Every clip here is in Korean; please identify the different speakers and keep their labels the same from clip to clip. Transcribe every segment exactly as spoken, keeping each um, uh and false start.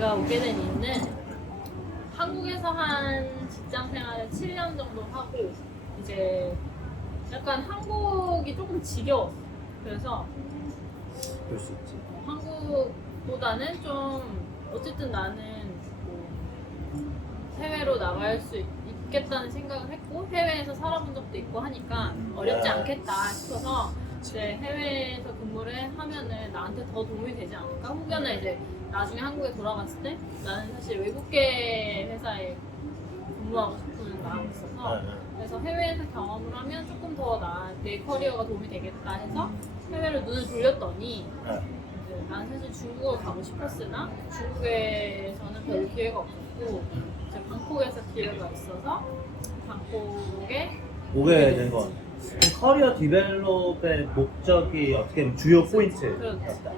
Speaker 1: 제가 오게 된 이유는 한국에서 한 직장 생활을 칠 년 정도 하고 이제 약간 한국이 조금 지겨웠어. 그래서
Speaker 2: 그럴 수 있지.
Speaker 1: 어, 한국보다는 좀 어쨌든 나는 뭐 해외로 나갈 수 있, 있겠다는 생각을 했고 해외에서 살아본 적도 있고 하니까 어렵지 않겠다 싶어서 이제 해외에서 근무를 하면은 나한테 더 도움이 되지 않을까? 혹여나 이제 나중에 한국에 돌아갔을 때 나는 사실 외국계 회사에 근무하고 싶은 마음이 있어서
Speaker 2: 네, 네.
Speaker 1: 그래서 해외에서 경험을 하면 조금 더 내 커리어가 도움이 되겠다 해서 해외로 눈을 돌렸더니
Speaker 2: 네.
Speaker 1: 이제 난 사실 중국을 가고 싶었으나 중국에서는 별 기회가 없었고 이제 방콕에서 기회가 있어서 방콕에
Speaker 2: 오게 된 건 커리어 디벨롭의 목적이 어떻게 보면 주요 포인트였다.
Speaker 1: 그렇죠.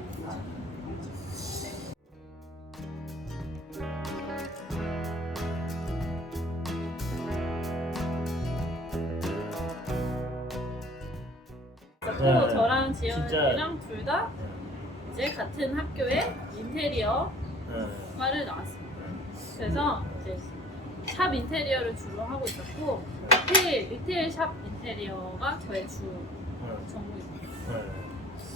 Speaker 1: 또
Speaker 2: 네,
Speaker 1: 저랑
Speaker 2: 진짜.
Speaker 1: 지연이랑 둘 다 이제 같은 학교에 인테리어
Speaker 2: 네.
Speaker 1: 과를 나왔습니다. 그래서 이제 샵 인테리어를 주로 하고 있었고 리테일, 리테일 샵 인테리어가 저의 주
Speaker 2: 네.
Speaker 1: 전공입니다.
Speaker 2: 네.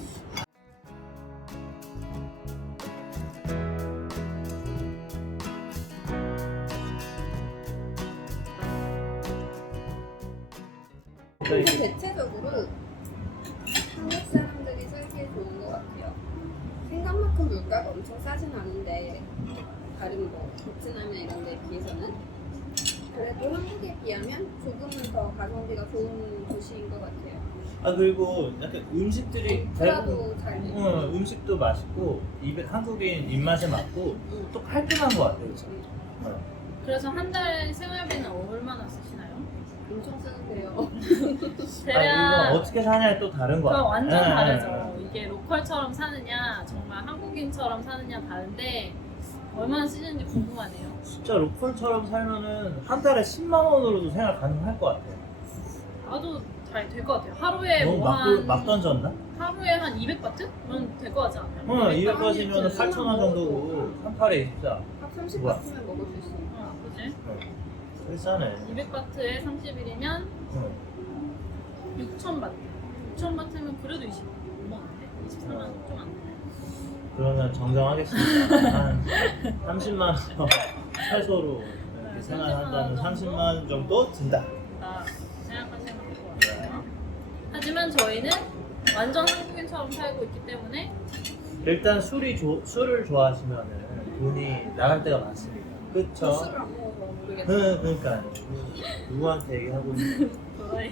Speaker 3: 근데 대체적으로 한국 사람들이 살기에 좋은 것 같아요. 생각만큼 물가가 엄청 싸진 않은데 다른 뭐 베트남이나 이런 데에 비해서는 그래도 한국에 비하면 조금은 더 가성비가 좋은 도시인 것 같아요.
Speaker 2: 아 그리고 약간 음식들이
Speaker 3: 프라도 잘 되고
Speaker 2: 어, 음식도 맛있고 입에, 한국인 입맛에 맞고
Speaker 3: 응.
Speaker 2: 또 깔끔한 것 같아요. 그쵸?
Speaker 3: 응.
Speaker 2: 어.
Speaker 1: 그래서 한 달 생활비는 얼마나 쓰시나요?
Speaker 3: 엄청 쓰는데요.
Speaker 2: 아,
Speaker 1: 대략
Speaker 2: 이거 어떻게 사냐에 또 다른 거
Speaker 1: 그거
Speaker 2: 같아요.
Speaker 1: 완전
Speaker 2: 네,
Speaker 1: 다르죠.
Speaker 2: 네, 네.
Speaker 1: 이게 로컬처럼 사느냐 정말 한국인처럼 사느냐 다른데 얼마나 쓰시는지 궁금하네요.
Speaker 2: 진짜 로컬처럼 살면은 한 달에 십만 원으로도 생활 가능할 것 같아요.
Speaker 1: 나도 잘 될 것 같아요. 하루에
Speaker 2: 너무
Speaker 1: 뭐
Speaker 2: 막,
Speaker 1: 한
Speaker 2: 막 던졌나?
Speaker 1: 하루에 한 이백 바트? 그러면 될 것 같지 않아요?
Speaker 2: 어,
Speaker 1: 이백 바트?
Speaker 2: 이백까지면 팔천 원 정도고 한 팔에 이십사.
Speaker 3: 밥 삼십
Speaker 2: 뭐야?
Speaker 3: 바트면 먹을 수 있어요.
Speaker 1: 어, 그지?
Speaker 2: 어. 되게 싸네.
Speaker 1: 이백 바트에 삼십 일이면
Speaker 2: 어.
Speaker 1: 육천 바트. 육천 바트면 그래도 이십오 만원인데? 이십사만 원 좀 안 돼.
Speaker 2: 그러면 정정하겠습니다. 한 삼십만 원 최소로 이렇게
Speaker 1: 네,
Speaker 2: 생활한다면
Speaker 1: 삼십만 원
Speaker 2: 삼십만 원 정도 든다.
Speaker 1: 나 생각하시면 될 것 같아요. 하지만 저희는 완전 한국인처럼 살고 있기 때문에
Speaker 2: 일단 술이 조, 술을 좋아하시면은 돈이 나갈 때가 많습니다. 그쵸?
Speaker 3: 술을 안 먹어서 모르겠어요.
Speaker 2: 응, 그러니까 누구한테 얘기하고 있는
Speaker 1: 거의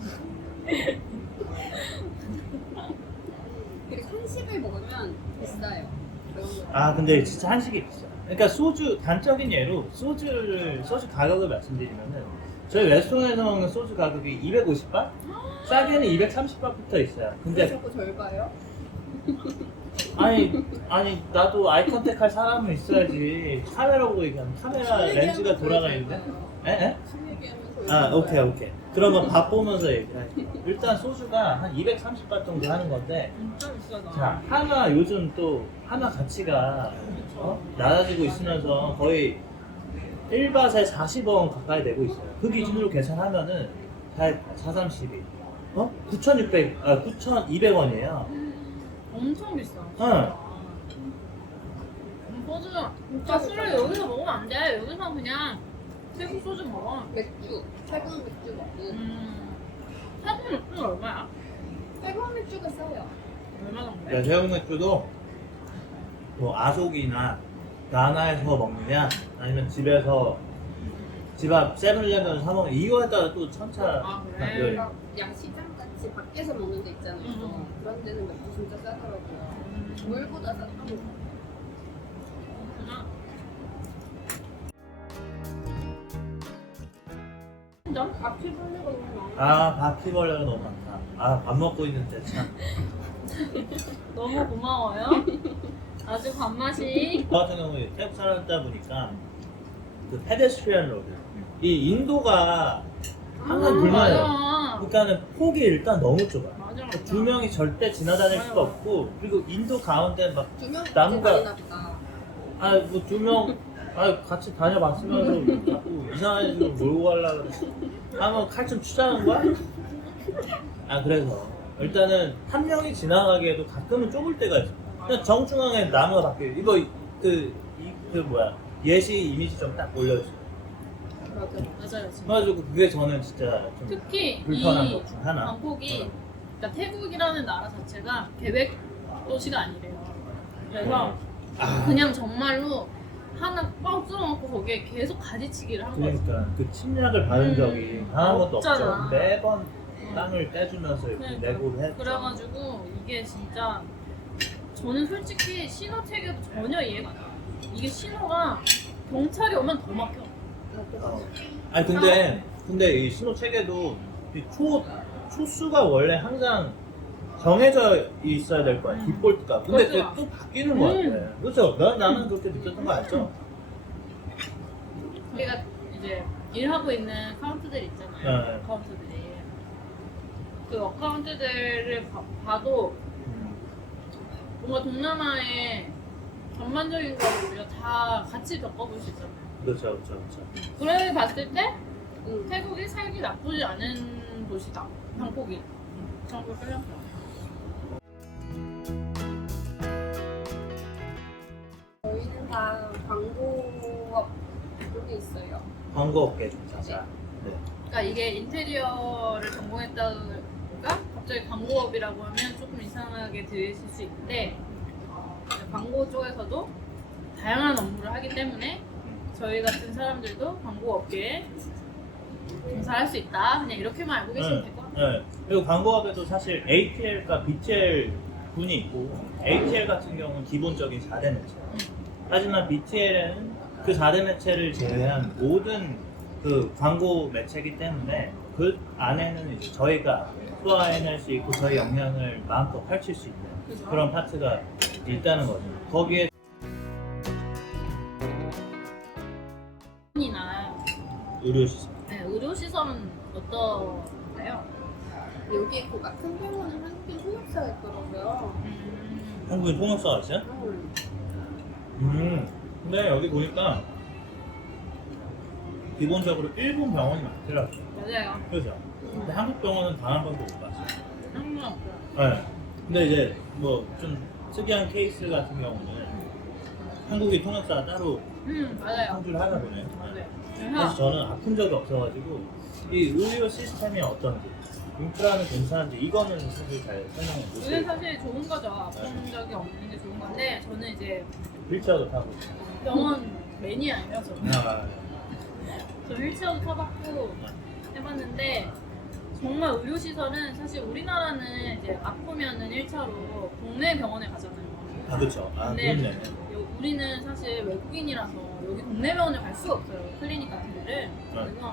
Speaker 3: 그리고 한식을 먹으면 비싸요. 그런 거.
Speaker 2: 아 근데 진짜 한식이 비싸. 그러니까 소주 단적인 예로 소주를 소주 가격을 말씀드리면은 저희 레스토랑에서 먹는 소주 가격이 이백오십 바? 싸게는 이백삼십 바부터 있어요.
Speaker 3: 왜
Speaker 2: 근데
Speaker 3: 자꾸 절 봐요?
Speaker 2: 아니 아니 나도 아이 컨택할 사람은 있어야지. 카메라 보고 얘기하면 카메라 렌즈가 돌아가 있는데. 에? 에?
Speaker 3: 술 얘기하면서
Speaker 2: 아 오케이 오케이. 그러면 밥 보면서 얘기할게. 일단 소주가 한 이백삼십 바 정도 하는 건데.
Speaker 1: 진짜 비싸다.
Speaker 2: 자, 하나 요즘 또 하나 가치가 어? 낮아지고 있으면서 거의 일 밭에 사십 원 가까이 내고 있어요. 그 기준으로 계산하면은 사삼십이 어? 구천육백, 아 구천이백 원이에요.
Speaker 1: 엄청 비싸.
Speaker 2: 응.
Speaker 1: 음, 소주 진짜 술을 여기서 먹으면 안 돼. 여기서 그냥 태국 소주 먹어.
Speaker 3: 맥주, 태국 맥주 먹고
Speaker 1: 음, 태국 맥주는 얼마야?
Speaker 3: 태국 맥주가 싸요.
Speaker 1: 얼마 정도?
Speaker 2: 네, 태국 맥주도 뭐 아속이나 나나에서 먹느냐 아니면 집에서 집 앞 세븐일레븐 사 먹는 이거에 따라 또 천차
Speaker 1: 아, 그래?
Speaker 2: 만별이에요.
Speaker 3: 그러니까 야시장 같이 밖에서 먹는 데 있잖아요.
Speaker 1: 음.
Speaker 3: 그런 데는 맥주 진짜 싸더라고요.
Speaker 1: 음,
Speaker 3: 물보다 싸고.
Speaker 1: 그렇구나. 점?
Speaker 3: 바퀴벌레가 너무 많아.
Speaker 2: 아 바퀴벌레가 너무 많다. 아 밥 먹고 있는데 참.
Speaker 1: 너무 고마워요. 아주 밥맛이.
Speaker 2: 저 같은 경우에 태국 살았다 보니까 그 페데스트리안 로드 이 인도가 항상
Speaker 3: 아,
Speaker 2: 불만이에요.
Speaker 1: 맞아.
Speaker 2: 그러니까는 폭이 일단 너무 좁아.
Speaker 1: 맞아, 맞아.
Speaker 2: 두 명이 절대 지나다닐
Speaker 1: 맞아,
Speaker 2: 수가
Speaker 1: 맞아.
Speaker 2: 없고 그리고 인도 가운데 막
Speaker 3: 두 명
Speaker 2: 나무가-
Speaker 3: 많이 나보다.
Speaker 2: 아뭐 두 명 아 같이 다녀봤으면서 자꾸 이상한 식으로 몰고 가려고 하면 칼좀 추자는 거야? 아 그래서 일단은 한 명이 지나가기에도 가끔은 좁을 때가 있어. 그냥 정중앙에 나무가 박혀. 이거 그, 이, 그 뭐야 예시 이미지 좀 딱 올려주세요.
Speaker 3: 맞아.
Speaker 1: 맞아요. 진짜.
Speaker 2: 그래가지고 그게 저는 진짜 좀
Speaker 1: 특히
Speaker 2: 불편한
Speaker 1: 이
Speaker 2: 것 중 하나.
Speaker 1: 방콕이
Speaker 2: 어.
Speaker 1: 그러니까 태국이라는 나라 자체가 계획 도시가 아니래요. 그래서
Speaker 2: 아,
Speaker 1: 그냥 정말로 하나 뻥 뚫어놓고 거기에 계속 가지치기를 한 거지.
Speaker 2: 그러니까 그 침략을 받은
Speaker 1: 음,
Speaker 2: 적이 한 번도
Speaker 1: 없잖아.
Speaker 2: 없죠. 매번 땅을 떼주면서 이렇게
Speaker 1: 그러니까.
Speaker 2: 내고 했죠.
Speaker 1: 그래가지고 이게 진짜 저는 솔직히 신호 체계도 전혀 이해가 안 돼요. 이게 신호가 경찰이 오면 더 막혀.
Speaker 2: 어. 아니 근데 근데 이 신호 체계도 이 초 초수가 원래 항상 정해져 있어야 될 거야. 디폴트가. 근데 그게
Speaker 1: 맞아.
Speaker 2: 또 바뀌는 거 같아.
Speaker 1: 음.
Speaker 2: 그렇죠? 나 나는 그렇게 느꼈던 거 알죠?
Speaker 1: 우리가 이제 일하고 있는 카운트들 있잖아요.
Speaker 2: 네.
Speaker 1: 어카운트들이. 그 어카운트들을 봐, 봐도
Speaker 2: 음.
Speaker 1: 뭔가 동남아의 전반적인 거를 우리가 다 같이 겪어볼 수 있잖아요.
Speaker 2: 그렇죠, 그렇죠, 그렇죠.
Speaker 1: 그래 봤을 때
Speaker 3: 응.
Speaker 1: 태국이 살기 나쁘지 않은 도시다. 방콕이. 저걸 끌렸어요.
Speaker 3: 저희는 다 광고업 쪽에 있어요.
Speaker 2: 광고업계 종사자. 네.
Speaker 1: 그러니까 이게 인테리어를 전공했다가 갑자기 광고업이라고 하면 조금 이상하게 들리실 수 있는데 어, 광고 쪽에서도 다양한 업무를 하기 때문에 저희 같은 사람들도 광고업계에 종사할 수 있다. 그냥 이렇게만 알고 계시면 될 것 같아요.
Speaker 2: 네. 그리고 광고업에도 사실 에이티엘과 비티엘 군이 있고 에이티엘 같은 경우는 기본적인 사 대 매체. 하지만 비티엘은 그 사 대 매체를 제외한 모든 그 광고 매체이기 때문에 그 안에는 이제 저희가 소화해낼 수 있고 저희 역량을 마음껏 펼칠 수 있는
Speaker 1: 그죠?
Speaker 2: 그런 파트가 있다는 거죠. 거기에
Speaker 1: 이나
Speaker 2: 의료시설.
Speaker 1: 네, 의료시설은 어떤가요?
Speaker 3: 여기에 그 큰 병원은 한국인 통역사가 있더라고요.
Speaker 1: 음,
Speaker 2: 한국인 통역사가 있어요?
Speaker 3: 응.
Speaker 2: 음. 근데 여기 보니까 기본적으로 일본 병원이 많더라고요.
Speaker 1: 맞아요.
Speaker 2: 그죠? 근데 한국 병원은 단 한 번도 못 봤어요.
Speaker 1: 한국 없어요.
Speaker 2: 네. 근데 이제 뭐 좀 특이한 케이스 같은 경우는 한국인 통역사가 따로
Speaker 1: 음, 맞아요.
Speaker 2: 상주를 하나 보네요.
Speaker 1: 맞아요.
Speaker 2: 사실
Speaker 1: 그래서
Speaker 2: 저는 아픈 적이 없어가지고 이 의료 시스템이 어떤지 인프라는 괜찮은데 이거는 사실 잘 설명을
Speaker 1: 그게
Speaker 2: 못해요.
Speaker 1: 사실 좋은 거죠. 아픈 적이 없는 게 좋은 건데 저는 이제
Speaker 2: 휠체어도 타고.
Speaker 1: 병원 매니아예요. 저는.
Speaker 2: 아,
Speaker 1: 저 휠체어도 타봤고 해봤는데 정말 의료시설은 사실 우리나라는 이제 아프면은 일 차로 동네 병원에 가잖아요.
Speaker 2: 아 그렇죠. 아
Speaker 1: 근데
Speaker 2: 그렇네.
Speaker 1: 요- 우리는 사실 외국인이라서 여기 동네 병원에 갈 수가 없어요. 클리닉 같은 데를. 그래서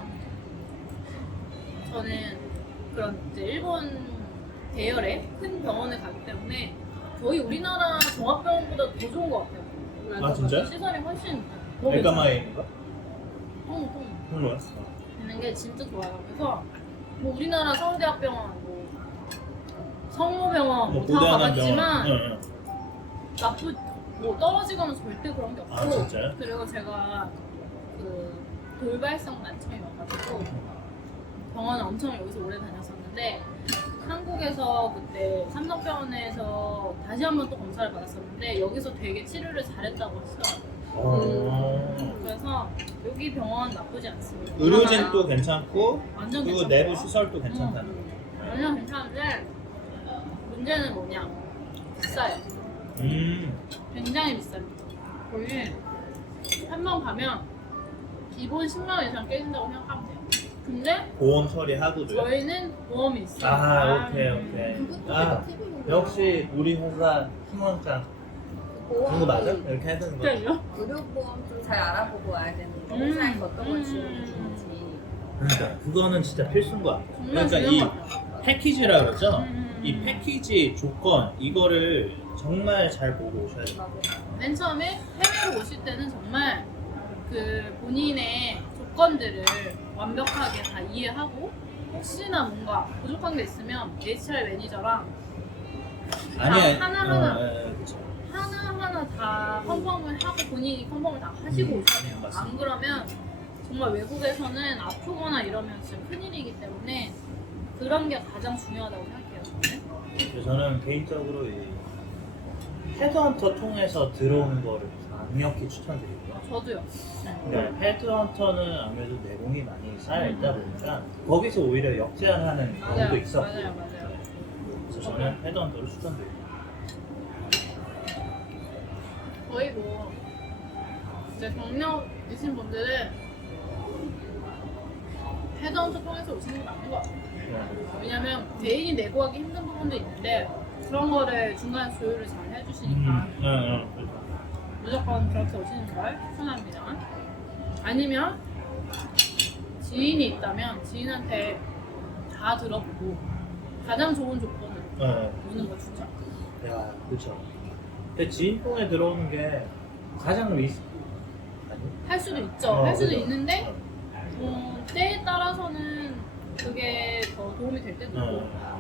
Speaker 1: 저는 그런 이제 일본 대열의 큰 병원에 가기 때문에 거의 우리나라 종합병원보다 더 좋은 것 같아요.
Speaker 2: 아 진짜?
Speaker 1: 시설이 훨씬 더
Speaker 2: 엘까마에 있는 거?
Speaker 1: 통, 통
Speaker 2: 몰라.
Speaker 1: 되는 게 진짜 좋아요. 그래서 뭐 우리나라 서울대학병원, 뭐 성모병원
Speaker 2: 뭐
Speaker 1: 뭐 다
Speaker 2: 고대한한
Speaker 1: 가봤지만
Speaker 2: 병원. 응, 응.
Speaker 1: 나쁘 뭐 떨어지거나 절대 그런 게 없고
Speaker 2: 아 진짜요?
Speaker 1: 그리고 제가 그 돌발성 난청이 와가지고 병원을 엄청 여기서 오래 다녔었는데 한국에서 그때 삼성병원에서 다시 한 번 또 검사를 받았었는데 여기서 되게 치료를 잘했다고 했어요.
Speaker 2: 어.
Speaker 1: 그래서 여기 병원 나쁘지 않습니다.
Speaker 2: 의료진도 괜찮고
Speaker 1: 완전
Speaker 2: 그리고
Speaker 1: 괜찮고요.
Speaker 2: 내부 시설도 괜찮다는 거.
Speaker 1: 완전 괜찮은데 문제는 뭐냐? 비싸요.
Speaker 2: 음.
Speaker 1: 굉장히 비쌉니다. 거의 한 번 가면 기본 십만 원 이상 깨진다고 생각하면 돼요. 근데
Speaker 2: 보험 처리하고도요.
Speaker 1: 저희는 보험이 있어요.
Speaker 2: 아 오케이 오케이.
Speaker 3: 그것도
Speaker 2: 아
Speaker 3: 내가 티비 보면
Speaker 2: 역시 우리 회사 팀원장 그런 거 맞아? 이렇게 해야 되는 거.
Speaker 1: 그래요?
Speaker 3: 의료보험 좀 잘 알아보고 와야 되는 거.
Speaker 1: 음.
Speaker 3: 회사에서 어떤 걸
Speaker 1: 음.
Speaker 3: 지원해주는지.
Speaker 2: 그러니까 그거는 진짜 필수인 것 같아.
Speaker 1: 정말
Speaker 2: 그러니까
Speaker 1: 중요한
Speaker 2: 이
Speaker 1: 것 같아요.
Speaker 2: 패키지라 그러죠.
Speaker 1: 음.
Speaker 2: 이 패키지 조건 이거를 정말 잘 보고 오셔야 돼요.
Speaker 3: 맞아.
Speaker 1: 맨 처음에 해외로 오실 때는 정말 그 본인의 조건들을 완벽하게 다 이해하고 혹시나 뭔가 부족한 게 있으면 에이치알 매니저랑
Speaker 2: 아니
Speaker 1: 하나하나.
Speaker 2: 어, 예, 예, 그쵸.
Speaker 1: 하나하나 다 컨펌을 하고 본인 본인이 컨펌을 다 하시고
Speaker 2: 음,
Speaker 1: 오셔야 돼요.
Speaker 2: 맞습니다.
Speaker 1: 안 그러면 정말 외국에서는 아프거나 이러면 진짜 큰일이기 때문에 그런 게 가장 중요하다고 생각해요. 저는.
Speaker 2: 그래서 저는 개인적으로 이 헤드헌터 통해서 들어오는 거를 강력히 추천드리고요.
Speaker 1: 저도요. 네.
Speaker 2: 그러니까 헤드헌터는 아무래도 내공이 많이 쌓여있다 보니까 거기서 오히려 역제안하는 경우도
Speaker 1: 맞아요.
Speaker 2: 있었고
Speaker 1: 맞아요. 맞아요.
Speaker 2: 그래서 저는 헤드헌터를 추천드립니다.
Speaker 1: 거의 뭐 이제 경력이신 분들은 헤드헌터 통해서 오시는 게 맞는 것 같아요.
Speaker 2: 네.
Speaker 1: 왜냐면 개인이 내고하기 힘든 부분도 있는데 그런 거를 중간 조율을 잘 해주시니까
Speaker 2: 음, 네, 네, 그렇죠.
Speaker 1: 무조건 그렇게 오시는 걸 추천합니다. 아니면 지인이 있다면 지인한테 다 들어보고 가장 좋은 조건으로
Speaker 2: 네.
Speaker 1: 오는 거 추천.
Speaker 2: 야, 그렇죠. 근데 지인통에 들어오는 게 가장 리스크 아니?
Speaker 1: 할 수도 있죠.
Speaker 2: 어,
Speaker 1: 할 수도
Speaker 2: 그죠.
Speaker 1: 있는데 어, 때에 따라서는 그게 더 도움이 될 때도 있고
Speaker 2: 어.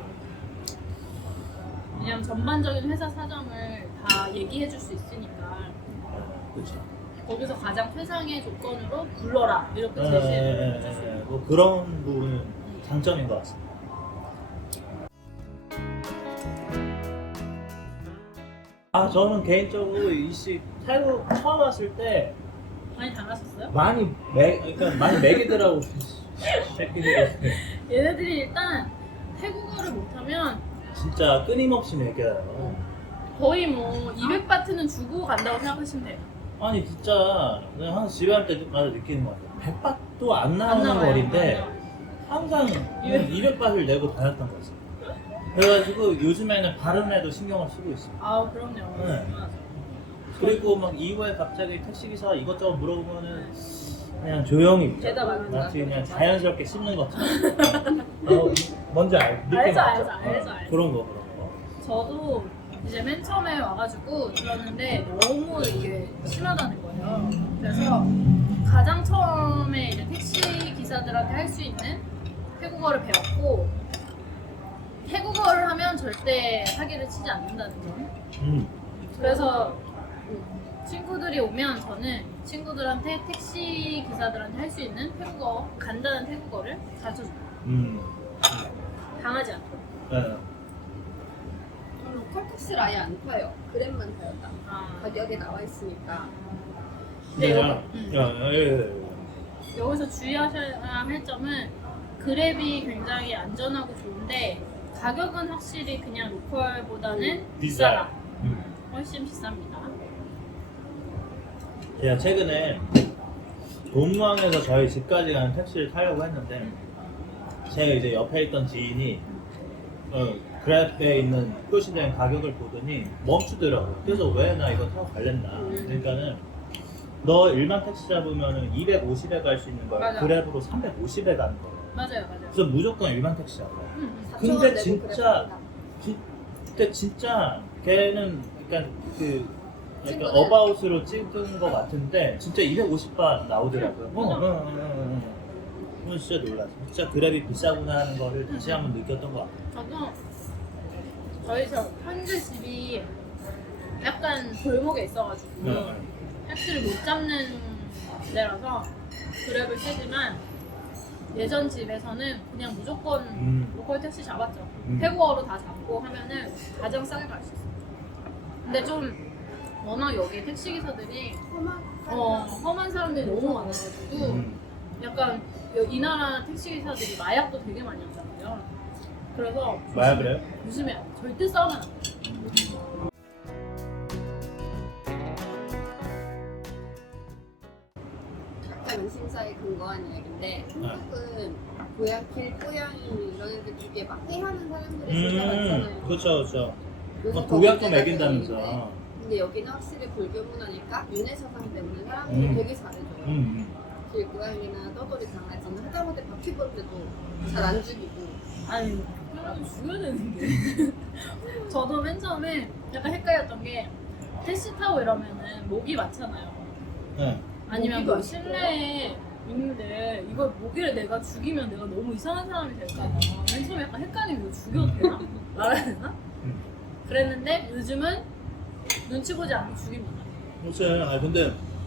Speaker 1: 왜냐면 전반적인 회사 사정을 다 얘기해 줄 수 있으니까
Speaker 2: 그렇죠.
Speaker 1: 거기서 가장 최상의 조건으로 불러라 이렇게
Speaker 2: 네,
Speaker 1: 제시해
Speaker 2: 네,
Speaker 1: 줄 수
Speaker 2: 네,
Speaker 1: 있고
Speaker 2: 네. 뭐 그런 부분은 장점인 것 같습니다. 아 저는 개인적으로 이씨 태국 처음 왔을 때
Speaker 1: 많이 당하셨어요?
Speaker 2: 많이 매 그러니까 많이 매기더라고 새끼들
Speaker 1: 얘네들이 일단 태국어를 못하면
Speaker 2: 진짜 끊임없이 매겨요.
Speaker 1: 거의 뭐 이백 바트는 주고 간다고 생각하시면 돼요.
Speaker 2: 아니 진짜 내가 항상 집에 갈 때마다 느끼는 것 같아요. 백 바트도 안
Speaker 1: 안
Speaker 2: 나오는
Speaker 1: 나와요.
Speaker 2: 거리인데
Speaker 1: 안 나와요.
Speaker 2: 항상
Speaker 1: 이백
Speaker 2: 이백 바트를 내고 다녔던 거지. 그래가지고 요즘에는 발음에도 신경을 쓰고 있어요.
Speaker 1: 아 그럼요.
Speaker 2: 네.
Speaker 1: 맞아.
Speaker 2: 그리고 막 이후에 갑자기 택시기사 이것저것 물어보면은 그냥 조용히 있죠.
Speaker 1: 대답 안 하죠.
Speaker 2: 마치 그냥 자연스럽게 씹는 것처럼. 어, 뭔지 알, 느낌
Speaker 1: 알죠,
Speaker 2: 알죠?
Speaker 1: 알죠, 알죠,
Speaker 2: 어,
Speaker 1: 알죠.
Speaker 2: 그런 거, 그런 거.
Speaker 1: 저도 이제 맨 처음에 와가지고 들었는데 너무 이게 심하다는 거예요. 그래서 가장 처음에 이제 택시 기사들한테 할 수 있는 태국어를 배웠고 태국어를 하면 절대 사기를 치지 않는다는 점.
Speaker 2: 음.
Speaker 1: 그래서 친구들이 오면 저는 친구들한테 택시 기사들한테 할 수 있는 태국어 간단한 태국어를 가르쳐줘요.
Speaker 2: 음.
Speaker 1: 당하지 않도록.
Speaker 2: 네.
Speaker 3: 저는 로컬 택시를 아예 안 타요. 그랩만 타요. 딱.
Speaker 1: 아,
Speaker 3: 가격에 나와 있으니까.
Speaker 1: 네,
Speaker 2: 야,
Speaker 1: 여기- 음.
Speaker 2: 야, 예, 예, 예.
Speaker 1: 여기서 주의하셔야 할 점은 그랩이 굉장히 안전하고 좋은데 가격은 확실히 그냥 로컬보다는 비싸다.
Speaker 2: 음.
Speaker 1: 훨씬 비쌉니다.
Speaker 2: 제가 최근에 동무항에서 저희 집까지 가는 택시를 타려고 했는데 제가 이제 옆에 있던 지인이 어, 그랩에 있는 표시된 가격을 보더니 멈추더라고요. 그래서 왜 나 이거 타고 갈랬나. 그러니까는 너 일반 택시 잡으면 이백오십에 갈 수 있는 걸
Speaker 1: 맞아.
Speaker 2: 그랩으로 삼백오십에 가는 거예요.
Speaker 1: 맞아요, 맞아요.
Speaker 2: 그래서 무조건 일반 택시 잡아요.
Speaker 1: 음, 음.
Speaker 3: 사천 원
Speaker 2: 근데
Speaker 3: 내고
Speaker 2: 진짜
Speaker 3: 그랩
Speaker 2: 지, 근데 진짜 걔는 약간 그 약간
Speaker 3: 친구는?
Speaker 2: 어바웃으로 찍은 것 같은데 진짜 이백오십 바 나오더라고요. 어, 어, 어, 어, 어. 그건 진짜 놀랐어. 진짜 그랩이 비싸구나 하는 거를 다시 한번 느꼈던 것 같아요.
Speaker 1: 저도 저희 저 현재 집이 약간 골목에 있어가지고
Speaker 2: 네.
Speaker 1: 택시를 못 잡는 데라서 그랩을 쓰지만 예전 집에서는 그냥 무조건
Speaker 2: 음.
Speaker 1: 로컬 택시 잡았죠.
Speaker 2: 음.
Speaker 1: 태국어로 다 잡고 하면은 가장 싸게 갈 수 있어요. 근데 좀 워낙 여기 택시 기사들이
Speaker 3: 험한
Speaker 1: 어, 험한 사람들이 너무 많아가지고
Speaker 2: 음.
Speaker 1: 약간 여- 이 나라 택시 기사들이 마약도 되게 많이 하잖아요. 그래서
Speaker 2: 마야 그래요?
Speaker 1: 조심해야 돼. 절대 싸우면 안 돼.
Speaker 3: 각자 관심사에 근거한 이야기인데 한국은 고양 길고양이 이런 애들 되게 막 해하는 사람들이 진짜
Speaker 2: 음.
Speaker 3: 많잖아요.
Speaker 2: 그렇죠, 그렇죠.
Speaker 3: 요즘
Speaker 2: 막 독약도
Speaker 3: 거기다가
Speaker 2: 먹인다면서.
Speaker 3: 있는데, 근데 여기는 확실히 불교 문화니까 윤회사상 때문에 사람들이
Speaker 2: 음.
Speaker 3: 되게 잘해줘요.
Speaker 2: 음.
Speaker 3: 길고양이나 떠돌이 강아지는 하다못해 바퀴 볼 때도 잘 안 죽이고.
Speaker 1: 아니, 그래도 죽여야 되는데. 저도 맨 처음에 약간 헷갈렸던 게 택시 타고 이러면은 모기 많잖아요.
Speaker 2: 네.
Speaker 1: 아니면
Speaker 3: 모기가
Speaker 1: 뭐
Speaker 3: 있어요?
Speaker 1: 실내에 있는데 이걸 모기를 내가 죽이면 내가 너무 이상한 사람이 될까봐 맨 처음에 약간 헷갈리고 이거 죽여도 되나? 말아야 되나? 그랬는데 요즘은 눈치 보지 않고 죽이면 돼.
Speaker 2: 그렇지. 아 근데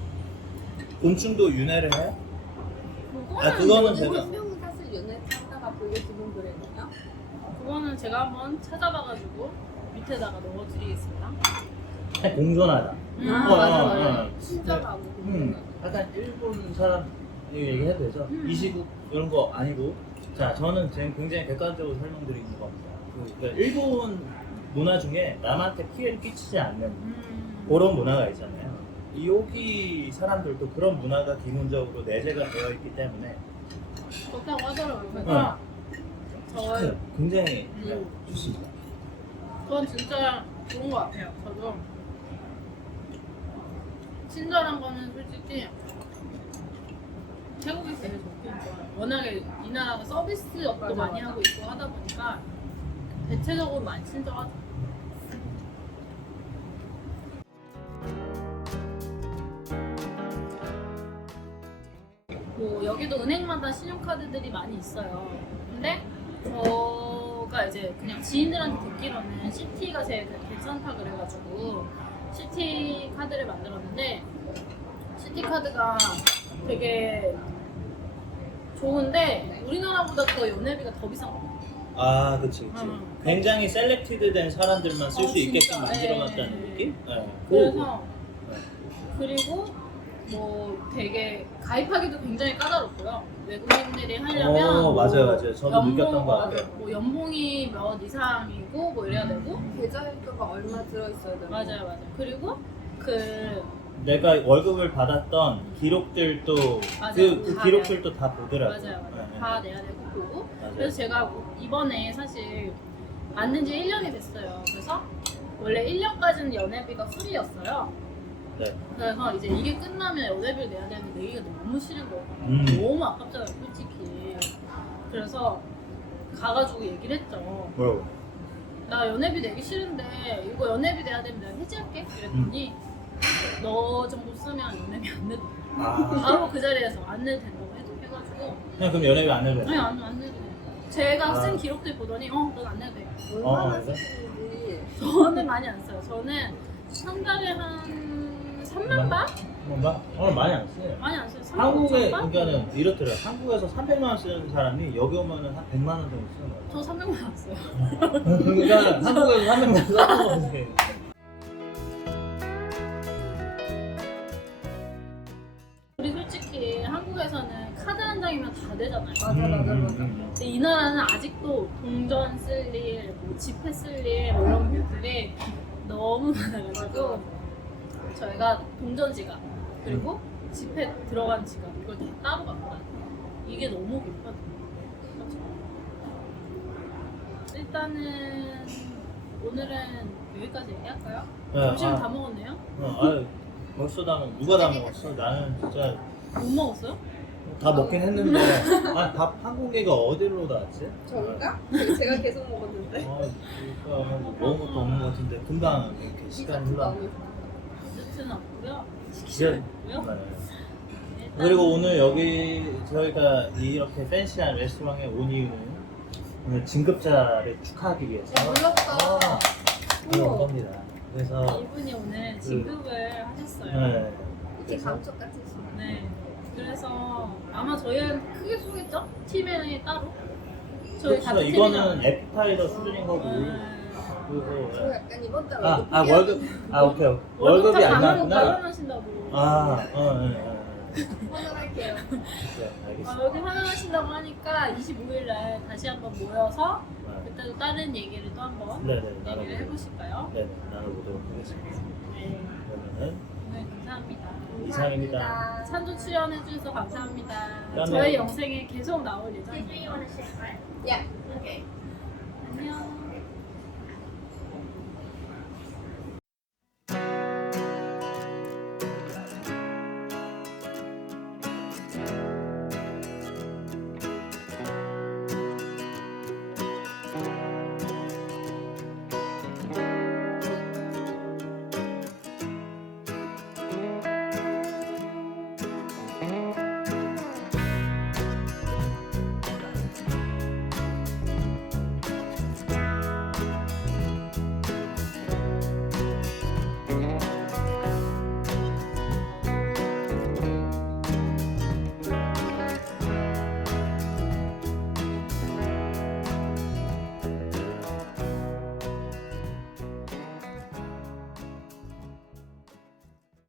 Speaker 2: 곤충도 윤회를 해요?
Speaker 1: 그거는,
Speaker 2: 아, 그거는
Speaker 1: 뭐-
Speaker 2: 제가-
Speaker 3: 생명은 사실 연애 하다가 보여주는 거래요.
Speaker 1: 그거는 제가 한번 찾아봐가지고 밑에다가 넣어드리겠습니다.
Speaker 2: 공존하다.
Speaker 1: 음.
Speaker 3: 아
Speaker 2: 어,
Speaker 3: 맞아
Speaker 2: 어,
Speaker 3: 맞아.
Speaker 2: 어.
Speaker 3: 친절하고.
Speaker 2: 음, 약간 일본 사람 얘기해도 되죠?
Speaker 1: 음.
Speaker 2: 이시국 이런 거 아니고. 자, 저는 지금 굉장히 객관적으로 설명드리는 겁니다. 그, 그러니까 일본 문화 중에 남한테 피해를 끼치지 않는
Speaker 1: 음.
Speaker 2: 그런 문화가 있잖아요. 여기 사람들도 그런 문화가 기본적으로 내재가 되어 있기 때문에
Speaker 1: 그렇다고 하더라고요. 그래서 저
Speaker 2: 굉장히 네,
Speaker 1: 음.
Speaker 2: 좋습니다.
Speaker 1: 그건 진짜 좋은 것 같아요. 저도 친절한 거는 솔직히 태국이 제일 좋긴 좋아요. 워낙에 이 나라가 서비스업도
Speaker 3: 맞아,
Speaker 1: 많이
Speaker 3: 맞아.
Speaker 1: 하고 있고 하다 보니까 대체적으로 많이 친절하죠. 뭐 여기도 은행마다 신용카드들이 많이 있어요. 근데 저가 이제 그냥 지인들한테 듣기로는 시티가 제일 괜찮다 그래가지고 시티 카드를 만들었는데 시티 카드가 되게 좋은데 우리나라보다 더 연회비가 더 비싼 것 같아요.
Speaker 2: 아, 그치, 그치.
Speaker 1: 음.
Speaker 2: 굉장히 셀렉티드 된 사람들만 쓸
Speaker 1: 어,
Speaker 2: 수 있게끔
Speaker 1: 진짜.
Speaker 2: 만들어놨다는
Speaker 1: 네.
Speaker 2: 느낌? 네.
Speaker 1: 그래서
Speaker 2: 네.
Speaker 1: 그리고 뭐 되게 가입하기도 굉장히 까다롭고요. 외국인들이 하려면
Speaker 2: 어,
Speaker 1: 뭐
Speaker 2: 맞아요, 맞아요. 저도 느꼈던 것 같아요.
Speaker 1: 뭐 연봉이 몇 이상이고 뭐 이래야 되고
Speaker 3: 계좌일도가 얼마 들어있어야 되고.
Speaker 1: 맞아요, 맞아요. 그리고 그
Speaker 2: 내가 월급을 받았던 기록들도
Speaker 1: 맞아요.
Speaker 2: 그, 그
Speaker 1: 다
Speaker 2: 기록들도 다 보더라고요.
Speaker 1: 맞아요, 맞아요.
Speaker 2: 네,
Speaker 1: 다 내야 되고 보고.
Speaker 2: 맞아요.
Speaker 1: 그래서 제가 이번에 사실 만든 지 일 년이 됐어요. 그래서 원래 일 년까지는 연회비가 프리였어요.
Speaker 2: 네.
Speaker 1: 그래서 이제 이게 끝나면 연회비를 내야 되는데 내기가 너무 싫은 거예요.
Speaker 2: 음.
Speaker 1: 너무 아깝잖아요, 솔직히. 그래서 가가지고 얘기를 했죠.
Speaker 2: 뭐라고?
Speaker 1: 나 연회비 내기 싫은데 이거 연회비 내야 되면 내가 해지할게. 이랬더니 너 정도 쓰면 연회비 안 내도 돼.
Speaker 2: 아,
Speaker 1: 바로 그 자리에서 안 내도 된다고 해- 해가지고
Speaker 2: 그냥 그럼 연예비 안 해도
Speaker 1: 아니
Speaker 2: 돼?
Speaker 1: 안, 안 내도 돼. 제가
Speaker 2: 아.
Speaker 1: 쓴 기록들 보더니 어, 넌 안 내도 돼.
Speaker 3: 얼마나
Speaker 2: 어, 그래?
Speaker 3: 쓰시는지.
Speaker 1: 저는 많이 안 써요. 저는 한 달에 한 삼만 바?
Speaker 2: 뭔가? 오늘 많이 안 써요.
Speaker 1: 많이 안 써요. 삼만
Speaker 2: 한국에,
Speaker 1: 오천 바?
Speaker 2: 그러니까는 이렇더라고요. 한국에서 삼백만 원 쓰는 사람이 여기 오면은 한 백만 원 정도 쓰는 거예요.
Speaker 1: 저 삼백만 원 써요.
Speaker 2: 그러니까 한국에서 삼백만 원 써는 거지.
Speaker 1: 우리 솔직히 한국에서는 카드 한 장이면 다 되잖아요.
Speaker 3: 맞아 맞아
Speaker 2: 음,
Speaker 3: 맞아.
Speaker 2: 음, 음.
Speaker 1: 근데 이 나라는 아직도 동전 쓸 일, 뭐 지폐 쓸 일, 뭐 이런 것들이 너무 많아가지고 저희가 동전 지갑 그리고 지폐 들어간 지갑 이걸 다 따로 갖고 다녀요. 이게 너무 불편해요. 그렇죠? 일단은 오늘은 여기까지 얘기할까요?
Speaker 2: 네,
Speaker 1: 점심
Speaker 2: 아.
Speaker 1: 다 먹었네요?
Speaker 2: 어, 아유, 벌써 다 먹, 누가 다 먹었어? 나는 진짜
Speaker 1: 못 먹었어요?
Speaker 2: 다 먹긴 했는데. 아, 밥 한국 얘가 어디로 나왔지?
Speaker 3: 저인가? 제가 계속 먹었는데.
Speaker 2: 아, 그러니까 먹은 것도 없는 것 같은데 금방 이렇게 시간이
Speaker 3: 디저트가
Speaker 2: 흘러.
Speaker 3: 오늘.
Speaker 1: 디저트는 없고요.
Speaker 2: 네.
Speaker 1: 식사는 없고요.
Speaker 2: 네.
Speaker 1: 일단
Speaker 2: 그리고 오늘 여기 저희가 이렇게 팬시한 레스토랑에 온 이유는 오늘 진급자를 축하하기 위해서
Speaker 3: 야, 몰랐어.
Speaker 2: 아, 네, 온 겁니다. 그래서
Speaker 1: 이분이 오늘 진급을 하셨어요.
Speaker 2: 네.
Speaker 3: 이렇게
Speaker 2: 그래서
Speaker 3: 감쪽 같은 식.
Speaker 1: 네. 그래서 아마 저희는 크게 쏘겠죠? 팀에 따로. 저희
Speaker 2: 그렇죠.
Speaker 1: 같은
Speaker 2: 이거는
Speaker 1: 팀이잖아요.
Speaker 2: 애프타이저 수준인 거고
Speaker 1: 네.
Speaker 2: 그리고
Speaker 3: 저 약간 이번 달
Speaker 2: 아,
Speaker 3: 월급
Speaker 2: 아
Speaker 3: 포기하는-
Speaker 2: 월급 아 오케이 오케이.
Speaker 1: 월급
Speaker 2: 월급이
Speaker 1: 다
Speaker 2: 안
Speaker 1: 가면
Speaker 2: 나왔구나.
Speaker 1: 가면하신다고.
Speaker 2: 아, 어, 네, 네, 네.
Speaker 3: 환원할게요.
Speaker 2: 네,
Speaker 1: 아,
Speaker 2: 알겠습니다.
Speaker 1: 여기 환영하신다고 하니까 이십오 일 날 다시 한번 모여서
Speaker 2: 네.
Speaker 1: 그때도 다른 얘기를 또 한번
Speaker 2: 네네
Speaker 1: 얘기를
Speaker 2: 나눠보도록
Speaker 1: 해보실까요?
Speaker 2: 네네 나눠보도록 하겠습니다.
Speaker 1: 네.
Speaker 2: 그러면은
Speaker 1: 오늘 감사합니다.
Speaker 2: 이상입니다.
Speaker 1: 찬조 출연해주셔서 감사합니다.
Speaker 2: 네.
Speaker 1: 저희 영상에 계속 나올 예정이에요.
Speaker 3: 야.
Speaker 1: 안녕.